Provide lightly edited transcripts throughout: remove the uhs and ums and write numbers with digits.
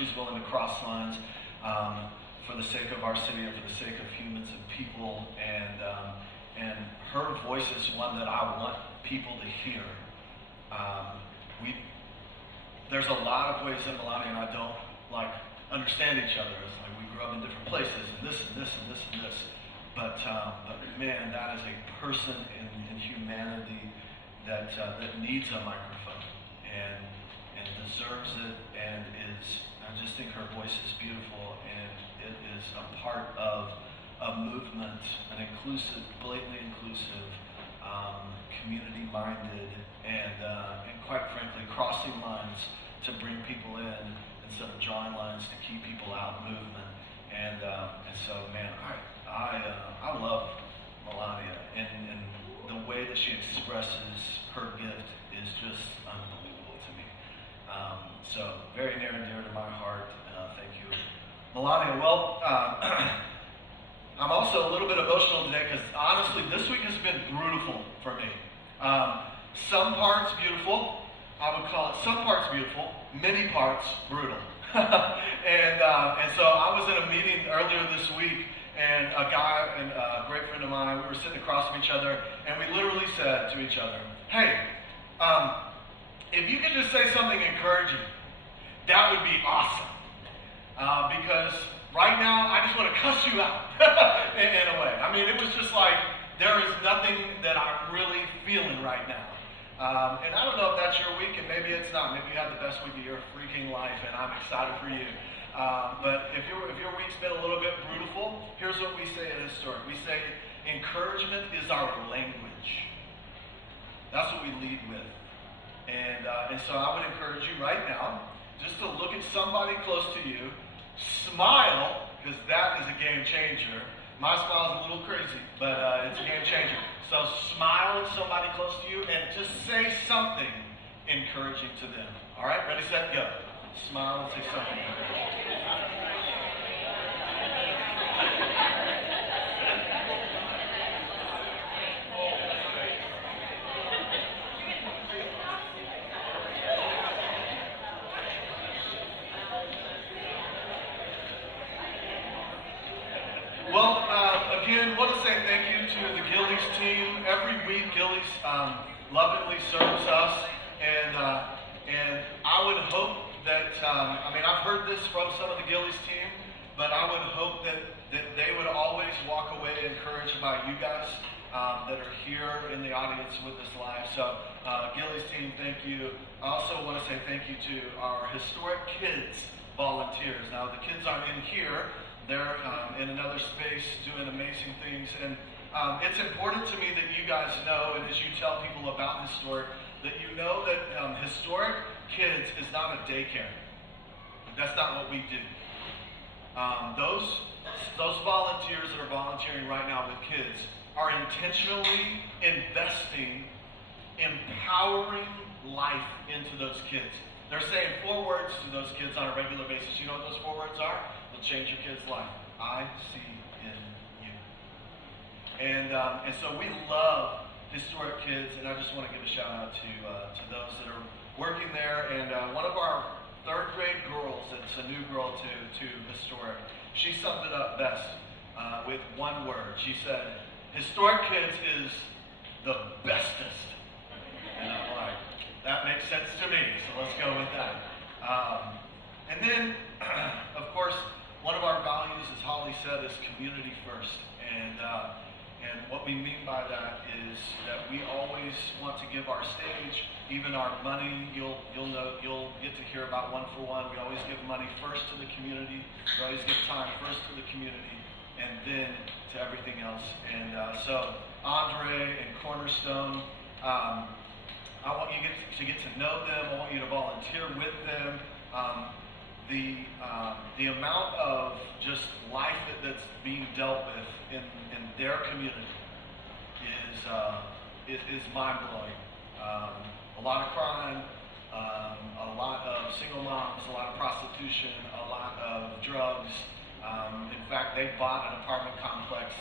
she's willing to cross lines for the sake of our city and for the sake of humans and people. And her voice is one that I want people to hear. There's a lot of ways that Melania and I don't understand each other. It's like we grew up in different places, and this and this and this and this. But man, that is a person in humanity that needs a microphone and deserves it, and I just think her voice is beautiful, and it is a part of a movement, an inclusive, blatantly inclusive, community-minded, and quite frankly, crossing lines to bring people in instead of drawing lines to keep people out movement. And so, man, I love Melania, and the way that she expresses her gift is just unbelievable to me. So very near and dear to my heart. Thank you, Melania. Well, I'm also a little bit emotional today because honestly, this week has been brutal for me. Some parts beautiful, I would call it. Some parts beautiful, many parts brutal. And so I was in a meeting earlier this week, and a guy and a great friend of mine, we were sitting across from each other, and we literally said to each other, "Hey, if you could just say something encouraging, that would be awesome. Because right now, I just want to cuss you out in a way." I mean, it was just like, there is nothing that I'm really feeling right now. And I don't know if that's your week, and maybe it's not. Maybe you had the best week of your freaking life, and I'm excited for you. But if your week's been a little bit brutal, here's what we say at Historic. We say encouragement is our language. That's what we lead with. And so I would encourage you right now just to look at somebody close to you, smile, because that is a game changer. My smile is a little crazy, but it's a game changer. So smile at somebody close to you and just say something encouraging to them. All right, ready, set, go. Smile and say something encouraging. Well, again, want to say thank you to the Gillies team. Every week, Gillies lovingly serves us, and I would hope that, I've heard this from some of the Gillies team, but I would hope that they would always walk away encouraged by you guys that are here in the audience with us live. So, Gillies team, thank you. I also want to say thank you to our Historic Kids volunteers. Now, the kids aren't in here. They're in another space doing amazing things. And it's important to me that you guys know, and as you tell people about Historic, that you know that Historic Kids is not a daycare. That's not what we do. Those volunteers that are volunteering right now with kids are intentionally investing, empowering life into those kids. They're saying 4 words to those kids on a regular basis. You know what those 4 words are? They'll change your kid's life. I see in you. And so we love Historic Kids, and I just want to give a shout out to those that are working there. And one of our 3rd grade girls, that's a new girl to Historic, she summed it up best with 1 word. She said, "Historic Kids is the bestest." And I'm like, that makes sense to me, so let's go with that. And then, of course, one of our values, as Holly said, is community first. And what we mean by that is that we always want to give our stage, even our money. You'll get to hear about One for One. We always give money first to the community. We always give time first to the community, and then to everything else. And so Andre and Cornerstone, I want you to get to know them. I want you to volunteer with them. The amount of just life that's being dealt with in their community is mind-blowing. A lot of crime, a lot of single moms, a lot of prostitution, a lot of drugs. In fact, they bought an apartment complex,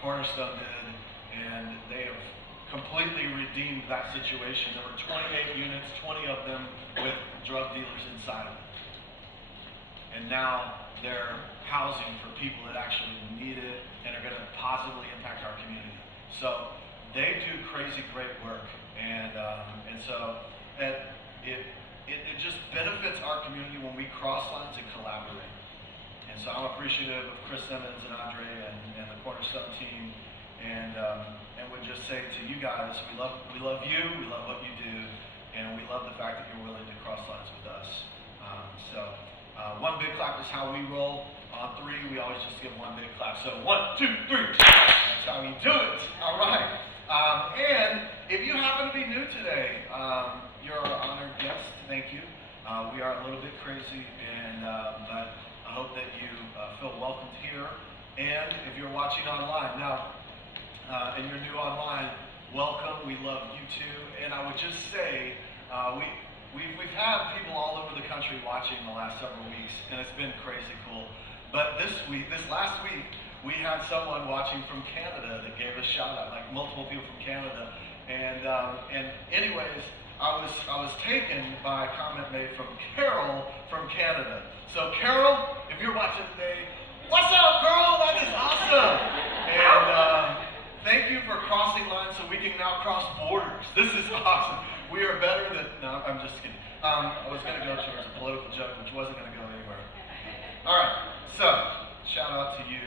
Cornerstone did, and they have completely redeemed that situation. There were 28 units, 20 of them with drug dealers inside of them. and now they're housing for people that actually need it and are going to positively impact our community. So they do crazy great work, and so it just benefits our community when we cross lines and collaborate. And so I'm appreciative of Chris Simmons and Andre and the Cornerstone team, and would just say to you guys, we love you, we love what you do, and we love the fact that you're willing to cross lines with us. One big clap is how we roll. On three, we always just give one big clap. So 1, 2, 3. That's how we do it. All right. And if you happen to be new today, you're our honored guest. Thank you. We are a little bit crazy, but I hope that you feel welcomed here. And if you're watching online now, and you're new online, welcome. We love you too. And I would just say, we've had people all over the country watching the last several weeks, and it's been crazy cool. But this last week, we had someone watching from Canada that gave us a shout out, like multiple people from Canada. And anyways, I was taken by a comment made from Carol from Canada. So Carol, if you're watching today, what's up, girl? That is awesome. And thank you for crossing lines so we can now cross borders. This is awesome. We are better than, no, I'm just kidding. I was going to go towards a political joke, which wasn't going to go anywhere. All right, so shout out to you,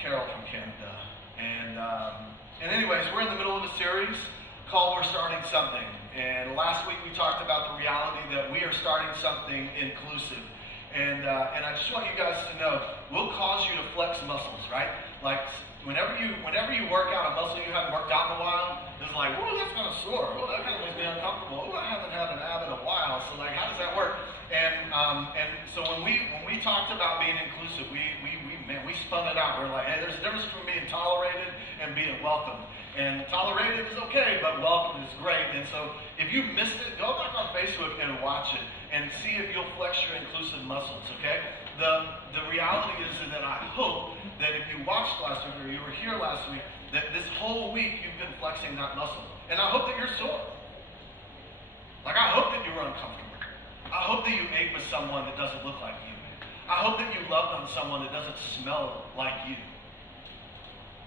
Carol from Canada. And anyways, we're in the middle of a series called We're Starting Something. And last week we talked about the reality that we are starting something inclusive. And I just want you guys to know, we'll cause you to flex muscles, right? Like whenever you work out a muscle you haven't worked out in a while, it's like, whoa, that's kind of sore. Oh, that kind of makes me uncomfortable. Oh, I haven't had an ab in a while. So like, how does that work? And so when we talked about being inclusive, we spun it out. We're like, hey, there's a difference between being tolerated and being welcomed. And tolerated is okay, but welcome is great. And so if you missed it, go back on Facebook and watch it and see if you'll flex your inclusive muscles, okay? The reality is that I hope that if you watched last week or you were here last week, that this whole week you've been flexing that muscle. And I hope that you're sore. Like, I hope that you were uncomfortable. I hope that you ate with someone that doesn't look like you. I hope that you loved on someone that doesn't smell like you.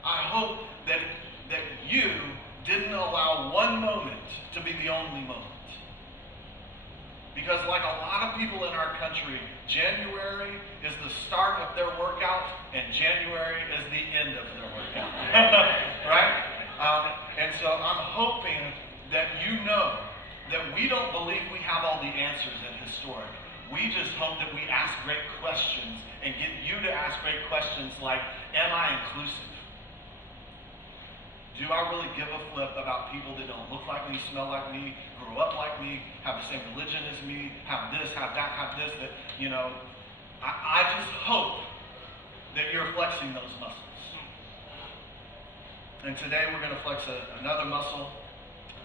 I hope that you didn't allow one moment to be the only moment. Because like a lot of people in our country, January is the start of their workout and January is the end of their workout. Right? And so I'm hoping that you know that we don't believe we have all the answers in Historic. We just hope that we ask great questions and get you to ask great questions like, am I inclusive? Do I really give a flip about people that don't look like me, smell like me, grow up like me, have the same religion as me, have this, have that, have this, that, you know, I just hope that you're flexing those muscles. And today we're going to flex another muscle,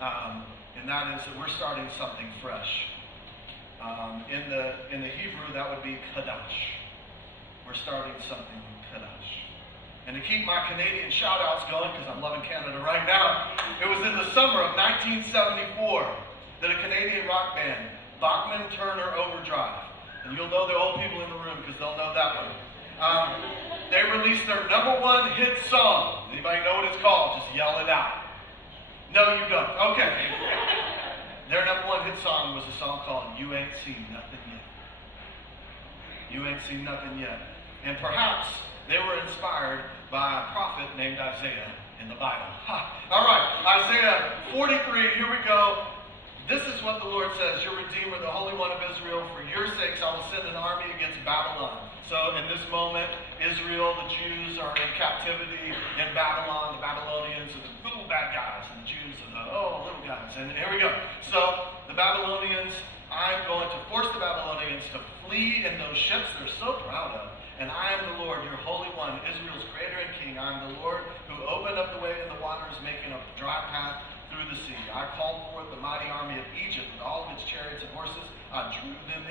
and that is that we're starting something fresh. In the Hebrew, that would be kadash. We're starting something kadash. And to keep my Canadian shout-outs going, because I'm loving Canada right now, it was in the summer of 1974 that a Canadian rock band, Bachman Turner Overdrive, and you'll know the old people in the room because they'll know that one, they released their #1 hit song. Anybody know what it's called? Just yell it out. No, you don't. Okay. Their #1 hit song was a song called You Ain't Seen Nothing Yet. You Ain't Seen Nothing Yet. And perhaps they were inspired by a prophet named Isaiah in the Bible. All right, Isaiah 43, here we go. This is what the Lord says, your Redeemer, the Holy One of Israel, for your sakes I will send an army against Babylon. So in this moment, Israel, the Jews are in captivity in Babylon. The Babylonians are the little bad guys, and the Jews are the little guys. And here we go. So the Babylonians, I'm going to force the Babylonians to flee in those ships they're so proud of. And I am the Lord, your Holy One, Israel's Creator and King. I am the Lord who opened up the way in the waters, making a dry path through the sea. I called forth the mighty army of Egypt with all of its chariots and horses. I drew them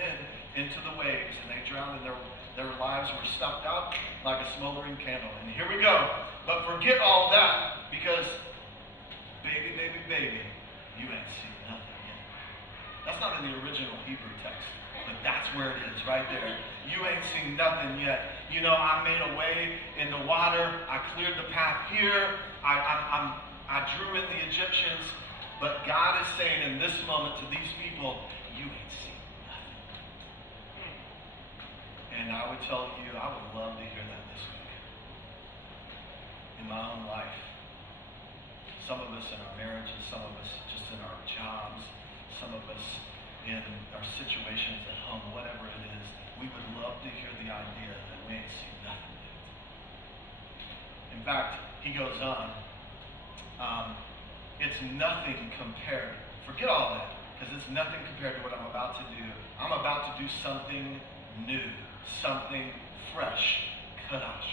into the waves, and they drowned, and their lives were stuffed out like a smoldering candle. And here we go. But forget all that, because baby, baby, baby, you ain't seen nothing yet. That's not in the original Hebrew text. but that's where it is, right there. You ain't seen nothing yet. You know, I made a way in the water. I cleared the path here. I drew in the Egyptians. But God is saying in this moment to these people, you ain't seen nothing. And I would tell you, I would love to hear that this week. In my own life. Some of us in our marriages, some of us just in our jobs, some of us in our situations at home, whatever it is, we would love to hear the idea that we ain't seen nothing yet. In fact, he goes on, it's nothing compared. Forget all that, because it's nothing compared to what I'm about to do. I'm about to do something new, something fresh. Kadash.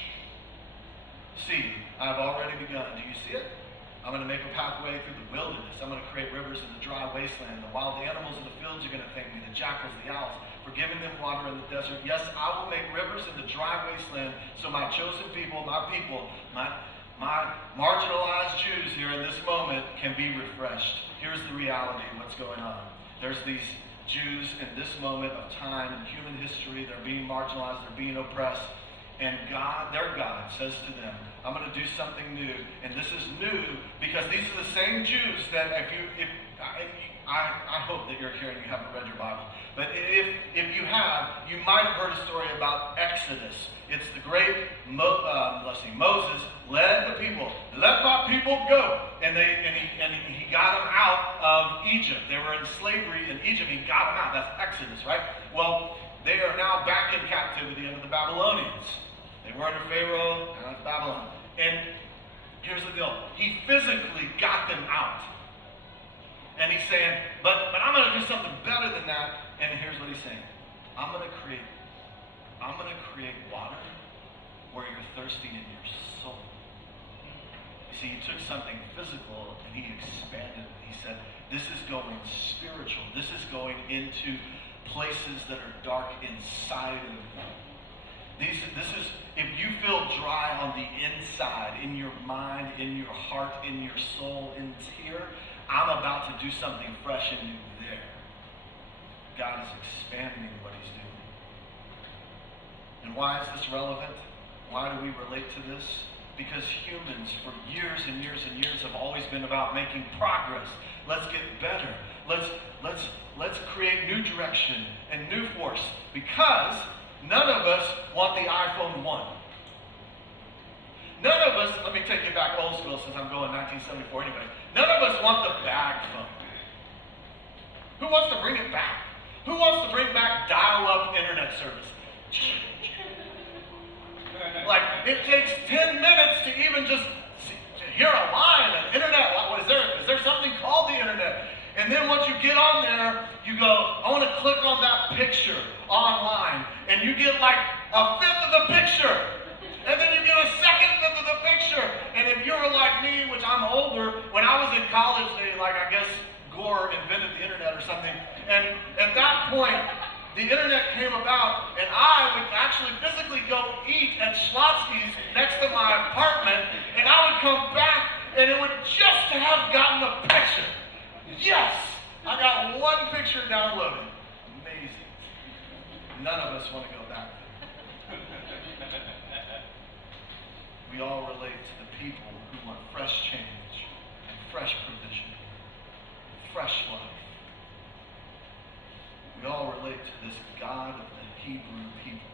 See, I've already begun. Do you see it? I'm going to make a pathway through the wilderness. I'm going to create rivers in the dry wasteland. The wild animals in the fields are going to thank me. The jackals, the owls, for giving them water in the desert. Yes, I will make rivers in the dry wasteland so my chosen people, my marginalized Jews here in this moment can be refreshed. Here's the reality of what's going on. There's these Jews in this moment of time in human history. They're being marginalized. They're being oppressed. And God, their God, says to them, I'm going to do something new. And this is new because these are the same Jews that I hope that you're here and you haven't read your Bible. But if you have, you might have heard a story about Exodus. It's the great Moses led the people. Let my people go. And he got them out of Egypt. They were in slavery in Egypt. He got them out. That's Exodus, right? Well, they are now back in captivity under the Babylonians. They were under Pharaoh and under Babylon. And here's the deal. He physically got them out. And he's saying, but I'm going to do something better than that. And here's what he's saying. I'm going to create water where you're thirsty in your soul. You see, he took something physical and he expanded it. He said, this is going spiritual. This is going into places that are dark inside of you. This is, if you feel dry on the inside, in your mind, in your heart, in your soul, in here, I'm about to do something fresh and new there. God is expanding what he's doing. And why is this relevant? Why do we relate to this? Because humans for years and years and years have always been about making progress. Let's get better. Let's create new direction and new force. Because none of us want the iPhone 1. None of us, let me take you back old school since I'm going 1974 anyway. None of us want the bag phone. Who wants to bring it back? Who wants to bring back dial-up internet service? Like, it takes 10 minutes to even just hear a line, an internet. Is there something called the internet? And then once you get on there, you go, I want to click on that picture online. And you get like a fifth of the picture. And then you get a second fifth of the picture. And if you're like me, which I'm older, when I was in college, I guess Gore invented the internet or something. And at that point, the internet came about, and I would actually physically go eat at Schlotsky's next to my apartment, and I would come back, and it would just have gotten a picture. Yes! I got one picture downloaded. Amazing. None of us want to go back there. We all relate to the people who want fresh change and fresh provision, fresh life. We all relate to this God of the Hebrew people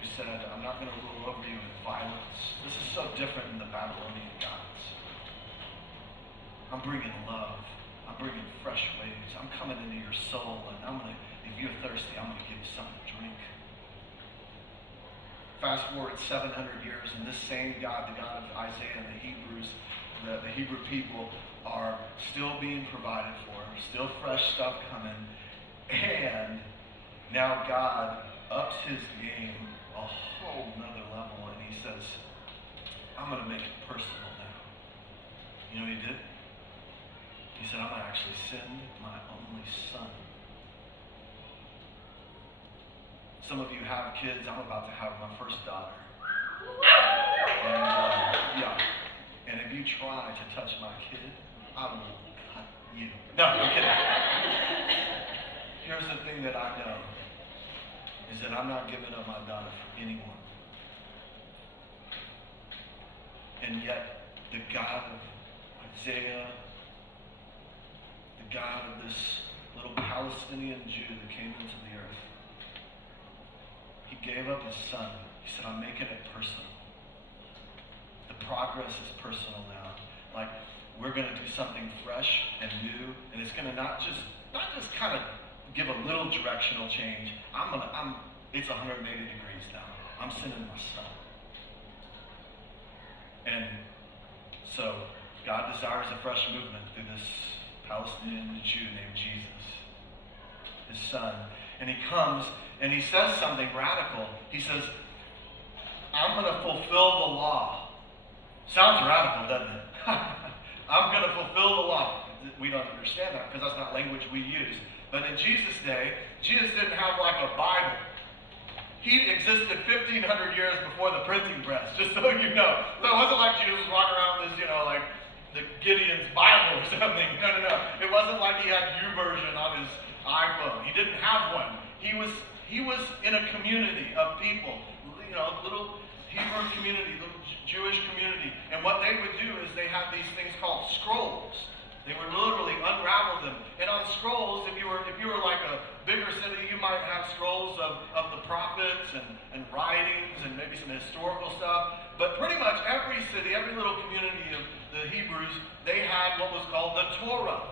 who said, I'm not going to rule over you with violence. This is so different than the Babylonian gods. I'm bringing love. I'm bringing fresh waves. I'm coming into your soul, and if you're thirsty, I'm going to give you something to drink. Fast forward 700 years, and this same God, the God of Isaiah and the Hebrews, the Hebrew people, are still being provided for, still fresh stuff coming, and now God ups his game a whole nother level, and he says, I'm going to make it personal now. You know what he did? He said, I'm going to actually send my only son. Some of you have kids. I'm about to have my first daughter. And if you try to touch my kid, I will cut you. No, I'm kidding. here's the thing that I know, is that I'm not giving up my daughter for anyone. And yet, the God of Isaiah, the God of this little Palestinian Jew that came into the earth, he gave up his son. He said, I'm making it personal. The progress is personal now. Like, we're going to do something fresh and new, and it's going to not just kind of give a little directional change. It's 180 degrees now. I'm sending my son. And so God desires a fresh movement through this Palestinian Jew named Jesus, his son. And he comes and he says something radical. He says, I'm going to fulfill the law. Sounds radical, doesn't it? I'm going to fulfill the law. We don't understand that because that's not language we use. But in Jesus' day, Jesus didn't have like a Bible. He existed 1,500 years before the printing press, just so you know. So it wasn't like Jesus was walking around with this, like the Gideon's Bible or something. No. It wasn't like he had YouVersion on his iPhone. He didn't have one. He was in a community of people, little Hebrew community, little Jewish community. And what they would do is they had these things called scrolls. They would literally unravel them. And on scrolls, if you were like a bigger city, you might have scrolls of the prophets and writings and maybe some historical stuff. But pretty much every city, every little community of the Hebrews, they had what was called the Torah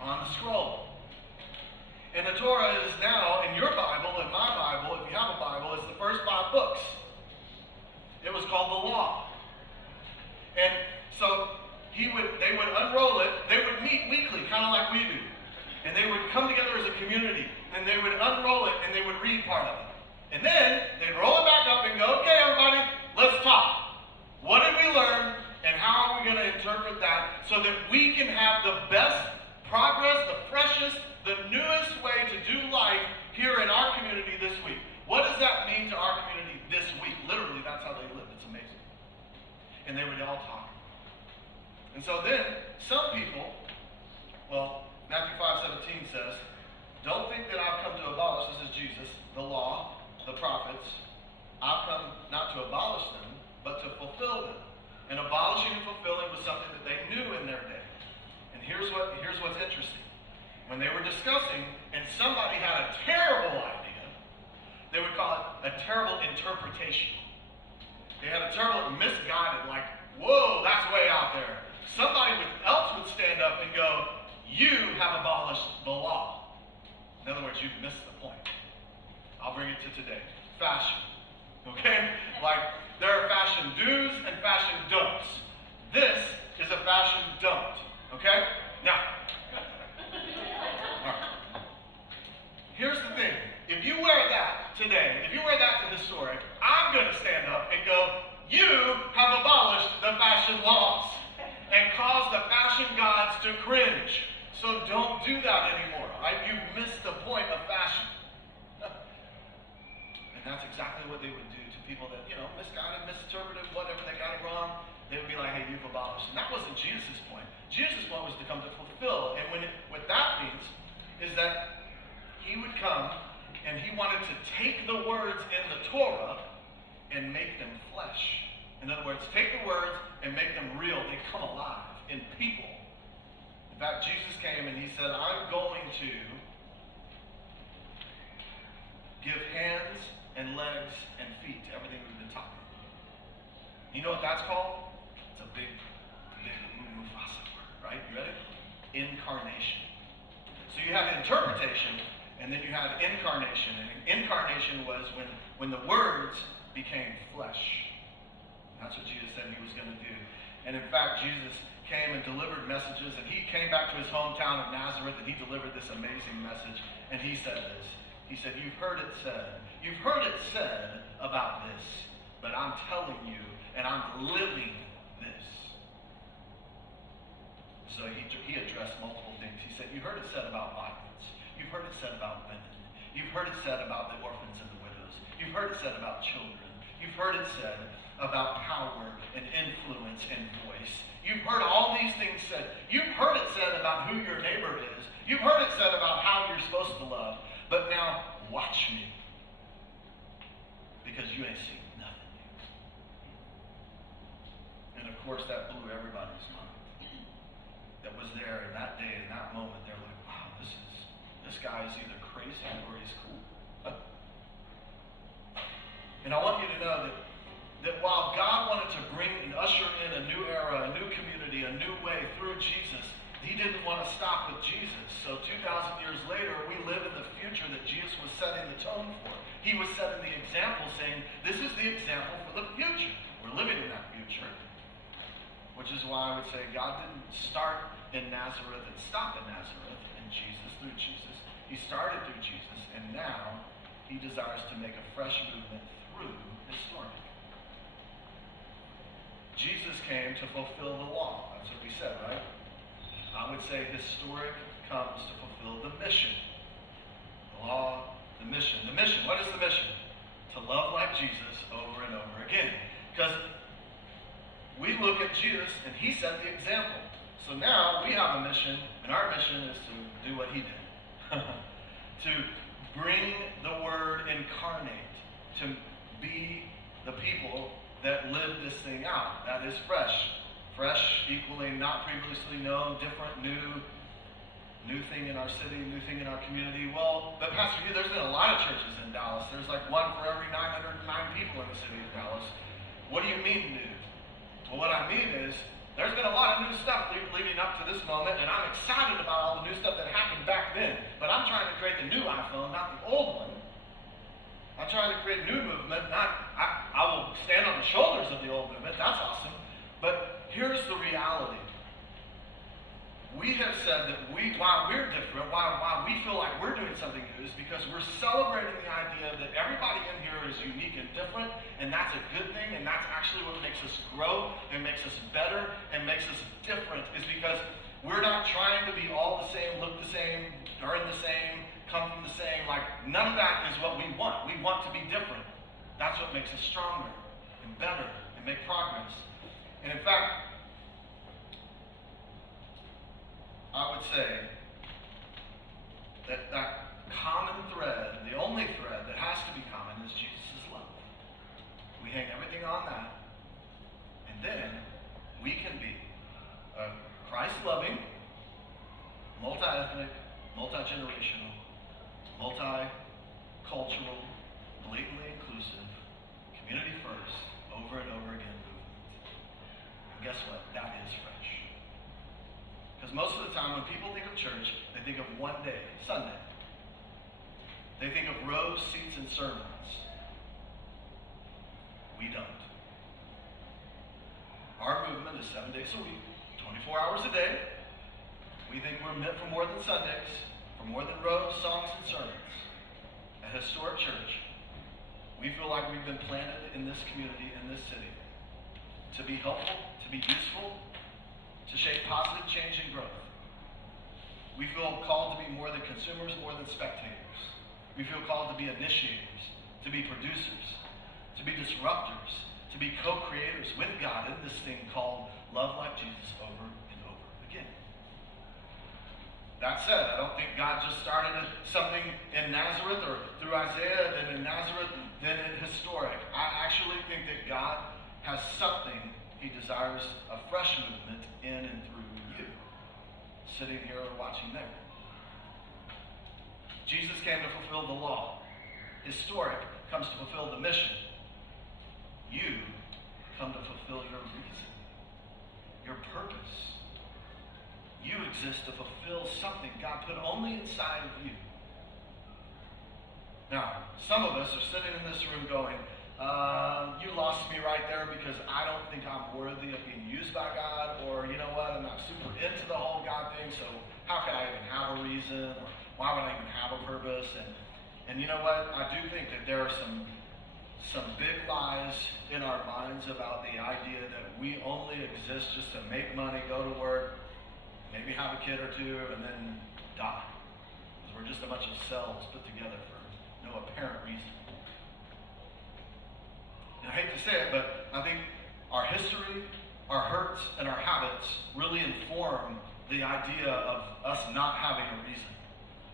on the scroll. And the Torah is now, in your Bible, in my Bible, if you have a Bible, it's the first 5 books. It was called the law. And so they would unroll it. They would meet weekly, kind of like we do. And they would come together as a community. And they would unroll it and they would read part of it. And then they'd roll it back up and go, okay, everybody, let's talk. What did we learn and how are we going to interpret that so that we can have the best progress, the freshest, the newest way to do life here in our community this week? What does that mean to our community this week? Literally, that's how they live. It's amazing. And they would all talk. And so then, some people, Matthew 5:17 says, don't think that I've come to abolish, this is Jesus, the law, the prophets. I've come not to abolish them, but to fulfill them. And abolishing and fulfilling was something that they knew in their day. And here's what's interesting. When they were discussing, and somebody had a terrible idea, they would call it a terrible interpretation. They had a terrible, misguided, like, whoa, that's way out there. Somebody else would stand up and go, you have abolished the law. In other words, you've missed the point. I'll bring it to today. Fashion. Okay? Like, there are fashion do's and fashion don'ts. This is a fashion don't. Okay? Now, all right. Here's the thing. If you wear that today, if you wear that to Historic, I'm going to stand up and go, you have abolished the fashion laws and caused the fashion gods to cringe. So don't do that anymore, right? You've missed the point of fashion. And that's exactly what they would do to people that, misguided, misinterpreted, whatever, they got it wrong. They would be like, hey, you've abolished. And that wasn't Jesus' point. Jesus' point was to come to fulfill. And what that means is that he would come and he wanted to take the words in the Torah and make them flesh. In other words, take the words and make them real. They come alive in people. In fact, Jesus came and he said, I'm going to give hands and legs and feet to everything we've been talking about. You know what that's called? It's a big Mufasa word, right? You ready? Incarnation. So you have interpretation, and then you have incarnation. And incarnation was when the words became flesh. That's what Jesus said he was going to do. And in fact, Jesus came and delivered messages, and he came back to his hometown of Nazareth, and he delivered this amazing message. And he said this. He said, you've heard it said about this, but I'm telling you, and I'm living this. So he addressed multiple things. He said, you've heard it said about violence. You've heard it said about women. You've heard it said about the orphans and the widows. You've heard it said about children. You've heard it said about power and influence and voice. You've heard all these things said. You've heard it said about who your neighbor is. You've heard it said about how you're supposed to love. But now, watch me. Because you ain't seen nothing yet. And of course, that blew everybody's mind. That was there in that day, in that moment. They're like, wow, this guy is either crazy or he's cool. And I want you to know that while God wanted to bring and usher in a new era, a new community, a new way through Jesus, he didn't want to stop with Jesus. So 2,000 years later, we live in the future that Jesus was setting the tone for. He was setting the example, saying, this is the example for the future. We're living in that future. Which is why I would say God didn't start in Nazareth and stop in Nazareth and Jesus through Jesus. He started through Jesus, and now he desires to make a fresh movement through historic. Jesus came to fulfill the law. That's what we said, right? I would say historic comes to fulfill the mission. The law, the mission. The mission, what is the mission? To love like Jesus over and over again. Because we look at Jesus and he set the example. So now we have a mission, and our mission is to do what he did. To bring the word incarnate. To be the people that live this thing out. That is fresh. Fresh equaling not previously known, different, new thing in our city, new thing in our community. Well, but Pastor Hugh, there's been a lot of churches in Dallas. There's like one for every 909 people in the city of Dallas. What do you mean new? Well, what I mean is there's been a lot of new stuff leading up to this moment, and I'm excited about all the new stuff that happened back then. But I'm trying to create the new iPhone, not the old one. I'm trying to create a new movement. I will stand on the shoulders of the old movement. That's awesome. But here's the reality. We have said that why we're different, why we feel like we're doing something new is because we're celebrating the idea that everybody in here is unique and different, and that's a good thing, and that's actually what makes us grow and makes us better and makes us different, is because we're not trying to be all the same, look the same, earn the same, come from the same. Like, none of that is what we want. We want to be different. That's what makes us stronger and better and make progress. And in fact, I would say that common thread, the only thread that has to be common, is Jesus' love. We hang everything on that, and then we can be Christ-loving, multi-ethnic, multi-generational, multicultural, blatantly inclusive, community first, over and over again movement. And guess what? That is fresh. Because most of the time when people think of church, they think of one day, Sunday. They think of rows, seats, and sermons. We don't. Our movement is 7 days a week, 24 hours a day. We think we're meant for more than Sundays, for more than rows, songs, and sermons. At Historic Church, we feel like we've been planted in this community, in this city, to be helpful, to be useful, to shape positive change and growth. We feel called to be more than consumers, more than spectators. We feel called to be initiators, to be producers, to be disruptors, to be co-creators with God in this thing called love like Jesus over and over again. That said, I don't think God just started something in Nazareth or through Isaiah, then in Nazareth, then in Historic. I actually think that God has something he desires, a fresh movement in and through you, sitting here or watching there. Jesus came to fulfill the law. Historic comes to fulfill the mission. You come to fulfill your reason, your purpose. You exist to fulfill something God put only inside of you. Now, some of us are sitting in this room going, you lost me right there because I don't think I'm worthy of being used by God, or you know what, I'm not super into the whole God thing, so how can I even have a reason, or why would I even have a purpose? And you know what, I do think that there are some big lies in our minds about the idea that we only exist just to make money, go to work, maybe have a kid or two, and then die. Because we're just a bunch of cells put together for no apparent reason. And I hate to say it, but I think our history, our hurts, and our habits really inform the idea of us not having a reason.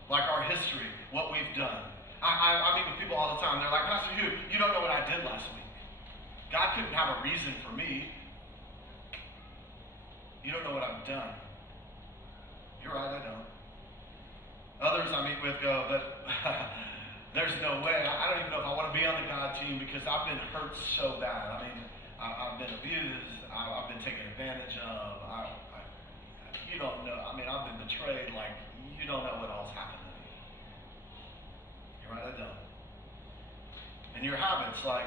Like our history, what we've done. I meet with people all the time. They're like, Pastor Hugh, you don't know what I did last week. God couldn't have a reason for me. You don't know what I've done. You're right, I don't. Others I meet with go, but there's no way. I don't even know if I want to be on the God team because I've been hurt so bad. I mean, I've been abused. I've been taken advantage of. You don't know. I mean, I've been betrayed. Like, you don't know what all's happened to me. You're right, I don't. And your habits, like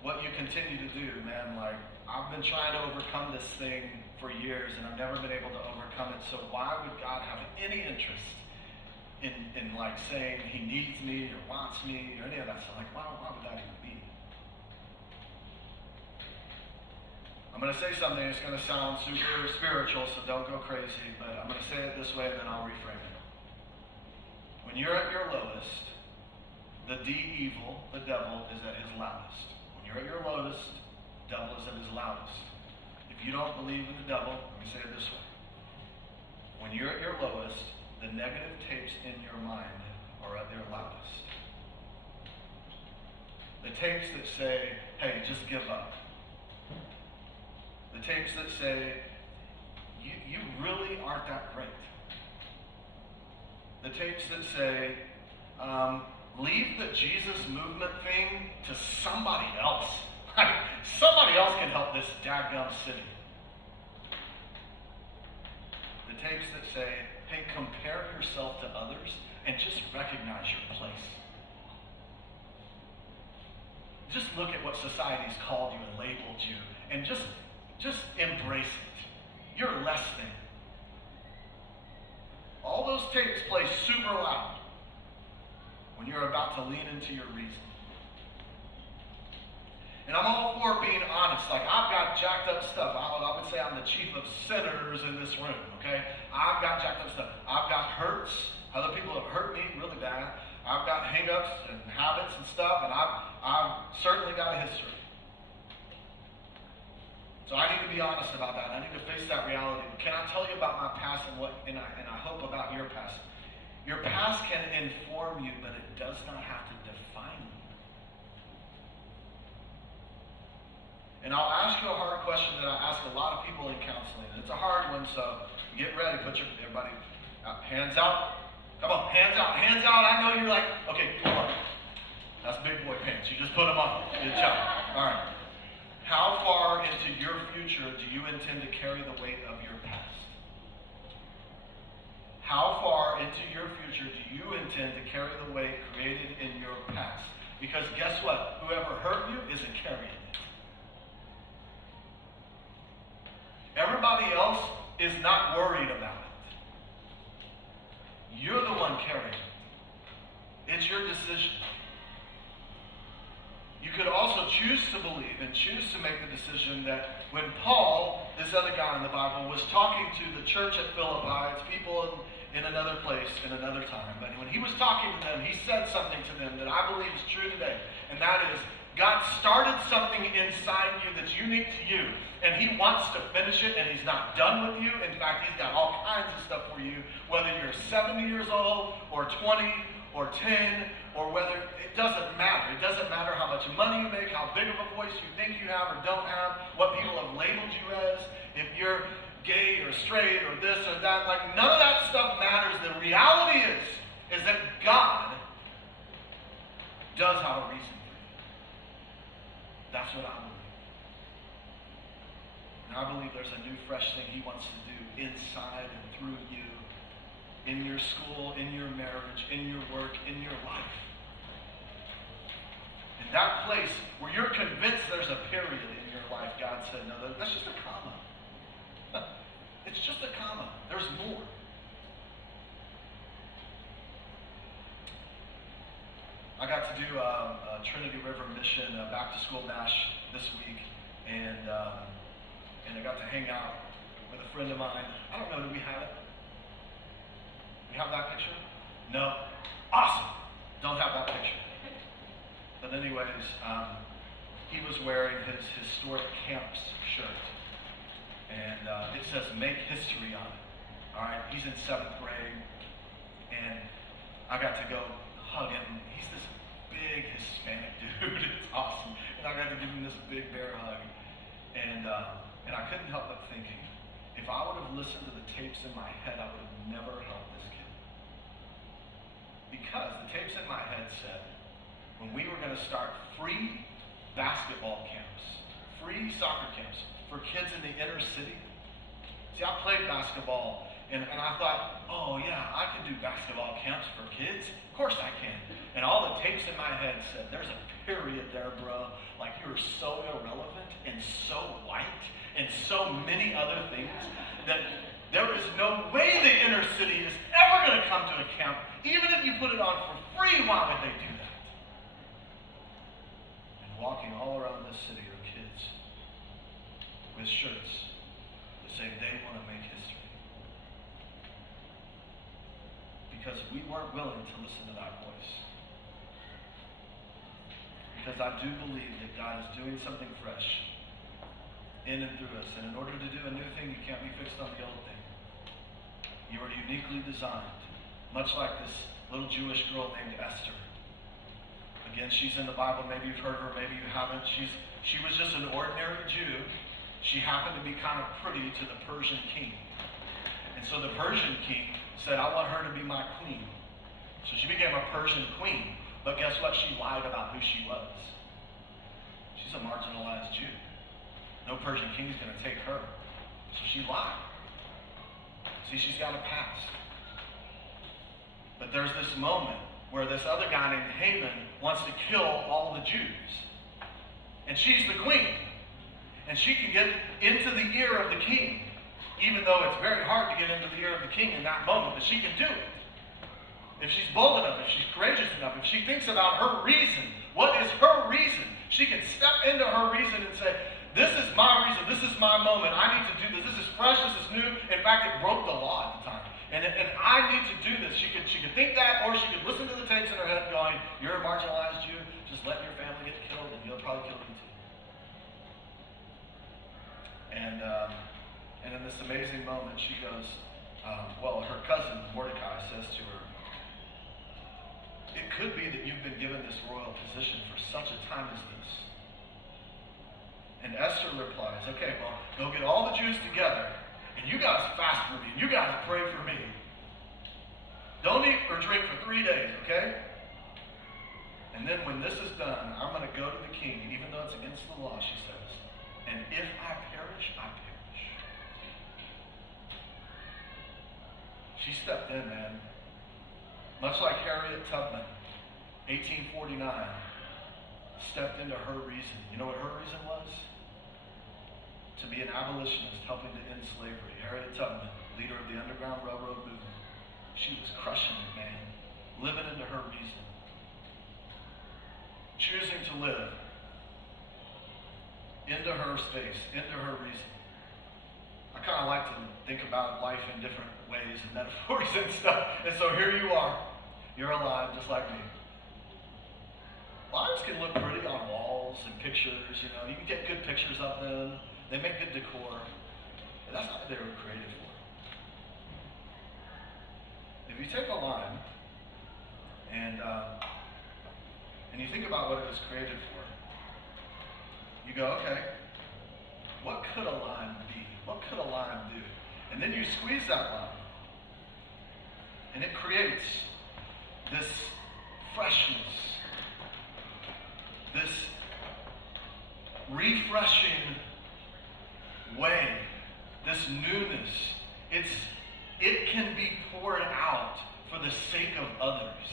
what you continue to do, man, like I've been trying to overcome this thing for years and I've never been able to overcome it. So why would God have any interest in like saying he needs me or wants me or any of that stuff? Like, why would that even be? I'm going to say something that's going to sound super spiritual, so don't go crazy, but I'm going to say it this way and then I'll reframe it. When you're at your lowest, the evil, the devil, is at his loudest. When you're at your lowest, the devil is at his loudest. If you don't believe in the devil, let me say it this way. When you're at your lowest, the negative tapes in your mind are at their loudest. The tapes that say, hey, just give up. The tapes that say, you really aren't that great. The tapes that say, leave the Jesus movement thing to somebody else. Somebody else can help this dadgum city. The tapes that say, hey, compare yourself to others and just recognize your place. Just look at what society's called you and labeled you and just embrace it. You're less than. All those tapes play super loud when you're about to lean into your reason. And I'm all for being honest. Like, I've got jacked up stuff. I would say I'm the chief of sinners in this room, okay? I've got jacked up stuff. I've got hurts. Other people have hurt me really bad. I've got hang-ups and habits and stuff, and I've certainly got a history. So I need to be honest about that. I need to face that reality. Can I tell you about my past and I hope about your past? Your past can inform you, but it does not have to define you. And I'll ask you a hard question that I ask a lot of people in counseling. And it's a hard one, so get ready. Everybody, hands out. Come on, hands out, hands out. I know you're like, okay, come on. That's big boy pants. You just put them on. Good job. All right. How far into your future do you intend to carry the weight of your past? How far into your future do you intend to carry the weight created in your past? Because guess what? Whoever hurt you isn't carrying it. Everybody else is not worried about it. You're the one carrying it. It's your decision. You could also choose to believe and choose to make the decision that when Paul, this other guy in the Bible, was talking to the church at Philippi, it's people in another place, in another time, but when he was talking to them, he said something to them that I believe is true today, and that is, God started something inside you that's unique to you, and he wants to finish it, and he's not done with you. In fact, he's got all kinds of stuff for you, whether you're 70 years old, or 20, or 10, or whether, it doesn't matter. It doesn't matter how much money you make, how big of a voice you think you have or don't have, what people have labeled you as, if you're gay or straight or this or that, like none of that stuff matters. The reality is that God does have a reason. That's what I believe. And I believe there's a new fresh thing he wants to do inside and through you, in your school, in your marriage, in your work, in your life. In that place where you're convinced there's a period in your life, God said, no, that's just a comma. It's just a comma. There's more. I got to do a Trinity River Mission back to school bash this week, and I got to hang out with a friend of mine. I don't know, do we have it? We have that picture? No? Awesome. Don't have that picture. But anyways, he was wearing his historic camps shirt. And it says "Make History" on it. All right, he's in 7th grade, and I got to go hug him. He's this big Hispanic dude. It's awesome. And I got to give him this big bear hug. And I couldn't help but thinking, if I would have listened to the tapes in my head, I would have never helped this kid. Because the tapes in my head said, when we were going to start free basketball camps, free soccer camps for kids in the inner city. See, I played basketball, and I thought, oh yeah, I can do basketball camps for kids. Of course I can. And all the tapes in my head said, there's a period there, bro. Like, you are so irrelevant and so white and so many other things that there is no way the inner city is ever going to come to a camp. Even if you put it on for free, why would they do that? And walking all around this city are kids with shirts that say they want to make history. Because we weren't willing to listen to that voice. Because I do believe that God is doing something fresh in and through us. And in order to do a new thing, you can't be fixed on the old thing. You are uniquely designed. Much like this little Jewish girl named Esther. Again, she's in the Bible. Maybe you've heard of her, maybe you haven't. She was just an ordinary Jew. She happened to be kind of pretty to the Persian king. And so the Persian king said, I want her to be my queen. So she became a Persian queen. But guess what? She lied about who she was. She's a marginalized Jew. No Persian king is going to take her. So she lied. See, she's got a past. But there's this moment where this other guy named Haman wants to kill all the Jews. And she's the queen. And she can get into the ear of the king. Even though it's very hard to get into the ear of the king in that moment, but she can do it. If she's bold enough, if she's courageous enough, if she thinks about her reason, what is her reason? She can step into her reason and say, this is my reason, this is my moment, I need to do this, this is fresh, this is new. In fact, it broke the law at the time. And I need to do this. She could think that, or she could listen to the tapes in her head going, you're a marginalized Jew, just let your family get killed and you'll probably kill you too. And in this amazing moment, she goes, her cousin Mordecai says to her, it could be that you've been given this royal position for such a time as this. And Esther replies, okay, well, go get all the Jews together, and you guys fast for me, and you guys pray for me. Don't eat or drink for 3 days, okay? And then when this is done, I'm going to go to the king, even though it's against the law, she says, and if I perish, I perish. She stepped in, man. Much like Harriet Tubman, 1849, stepped into her reason. You know what her reason was? To be an abolitionist, helping to end slavery. Harriet Tubman, leader of the Underground Railroad movement. She was crushing it, man. Living into her reason. Choosing to live into her space, into her reason. I kind of like to think about life in different ways and metaphors and stuff. And so here you are. You're alive just like me. Lives can look pretty on walls and pictures, you know. You can get good pictures of them. They make good decor. But that's not what they were created for. If you take a line and you think about what it was created for, you go, okay, what could a line be? What could a line do? And then you squeeze that line, and it creates this freshness, this refreshing way, this newness. It can be poured out for the sake of others.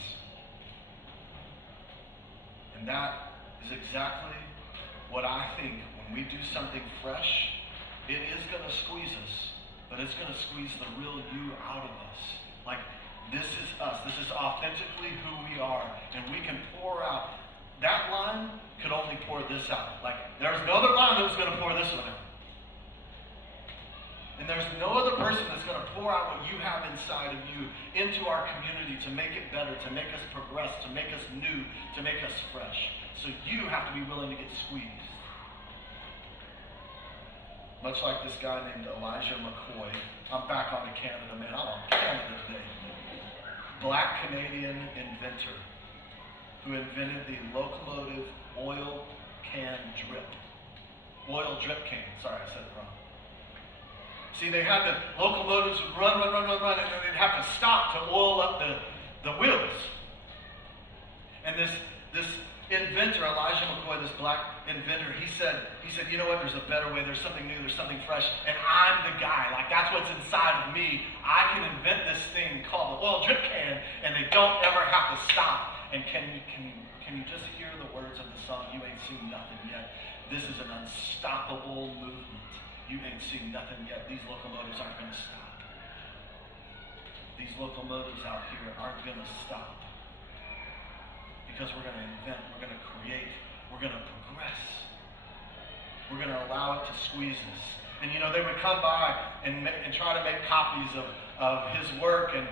And that is exactly what I think when we do something fresh, it is going to squeeze us, but it's going to squeeze the real you out of us. Like, this is us. This is authentically who we are. And we can pour out. That line could only pour this out. Like, there's no other line that was going to pour this one out. And there's no other person that's going to pour out what you have inside of you into our community to make it better, to make us progress, to make us new, to make us fresh. So you have to be willing to get squeezed. Much like this guy named Elijah McCoy. I'm back on to Canada, man. I'm on Canada today. Black Canadian inventor who invented the locomotive oil can drip. Oil drip can. Sorry, I said it wrong. See, they had the locomotives would run, and then they'd have to stop to oil up the wheels. And this inventor, Elijah McCoy, this black inventor, he said, you know what, there's a better way, there's something new, there's something fresh, and I'm the guy. Like, that's what's inside of me. I can invent this thing called the oil drip can, and they don't ever have to stop. And can you just hear the words of the song, You Ain't Seen Nothing Yet? This is an unstoppable movement. You ain't seen nothing yet. These locomotives aren't going to stop. These locomotives out here aren't going to stop. Because we're going to invent, we're going to create, we're going to progress. We're going to allow it to squeeze us. And you know, they would come by and try to make copies of his work and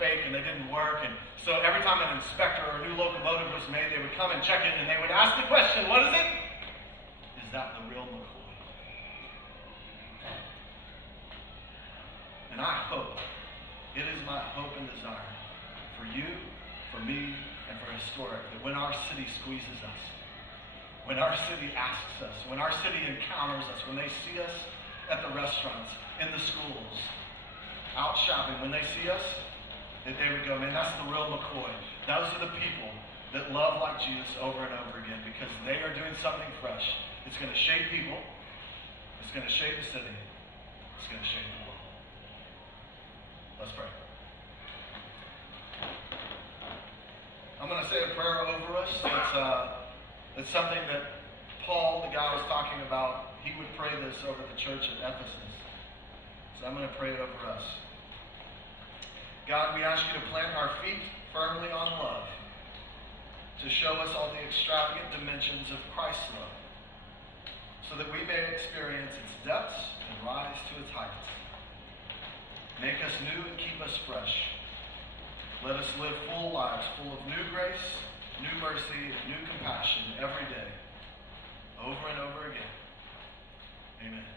fake, and they didn't work. And so every time an inspector or a new locomotive was made, they would come and check it, and they would ask the question, what is it? Is that the real McCoy? And I hope, it is my hope and desire for you, for me, and for Historic, that when our city squeezes us, when our city asks us, when our city encounters us, when they see us at the restaurants, in the schools, out shopping, when they see us, that they would go, man, that's the real McCoy. Those are the people that love like Jesus over and over again because they are doing something fresh. It's going to shape people. It's going to shape the city. It's going to shape the world. Let's pray. I'm going to say a prayer over us. It's something that Paul, the guy I was talking about, he would pray this over the church at Ephesus. So I'm going to pray it over us. God, we ask you to plant our feet firmly on love, to show us all the extravagant dimensions of Christ's love, so that we may experience its depths and rise to its heights. Make us new and keep us fresh. Let us live full lives, full of new grace, new mercy, and new compassion every day, over and over again. Amen.